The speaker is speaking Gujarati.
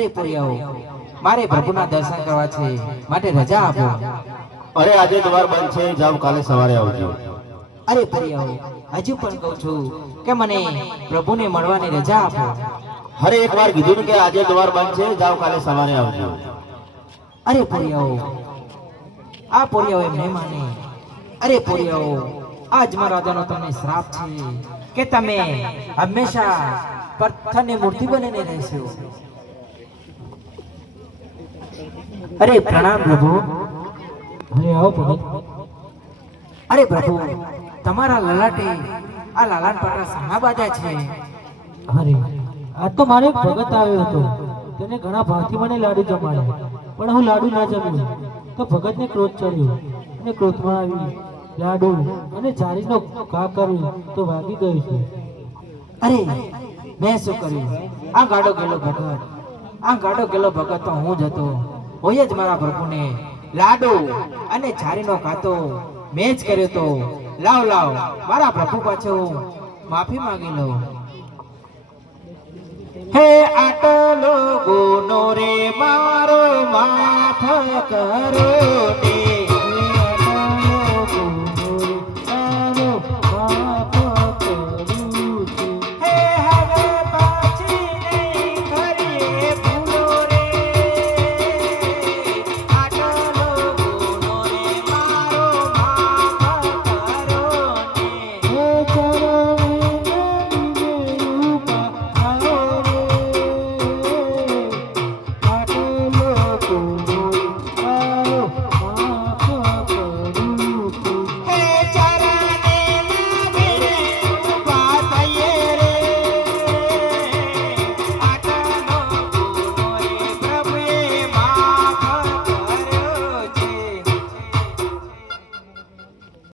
અરે પુરિયાઓ, મારે પ્રભુના દર્શન કરવા છે, માટે રજા આપો. અરે આજે દ્વાર બંધ છે, જાવ કાલે સવારે આવજો. અરે પુરિયાઓ, હજુ પણ કહું છું કે મને પ્રભુને મળવાની રજા આપો. અરે એકવાર કીધું ને કે આજે દ્વાર બંધ છે, જાવ કાલે સવારે આવજો. અરે પુરિયાઓ, આ પુરિયાઓ એમ નહીં માને. અરે પુરિયાઓ, આજ મહારાજાનો તમને શ્રાપ છે કે તમે હંમેશા પથ્થરની મૂર્તિ બનીને રહેશો. અરે પ્રણામ પ્રભુ. અરે આવો ભગત. અરે પ્રભુ, તમારા લલાટે આ લાલાન પાટા સામા બાજા છે. અરે આજ તો મારે એક ભગત આવ્યો હતો, તેને ઘણા ભાવથી મને લાડુ જમાડ્યા, પણ હું લાડુ ના જમ્યો તો ભગતને ક્રોધ ચડ્યો અને ક્રોધમાં આવી લાડુ અને જારીનો ઘા કર્યો તો વાગી ગયું છે. અરે મેં શું કર્યું? આ ગાડો ગેલો ભગત, આ ગાડો ગેલો ભગત તો હું જ હતો. હોય જ મારા પ્રભુને લાડુ અને જારીનો કાતો મેં જ કર્યો તો. લાવ લાવ, મારા પ્રભુ પાછો માફી માંગી લો. હે આટલો ગુનો રે મારો માફ કરો.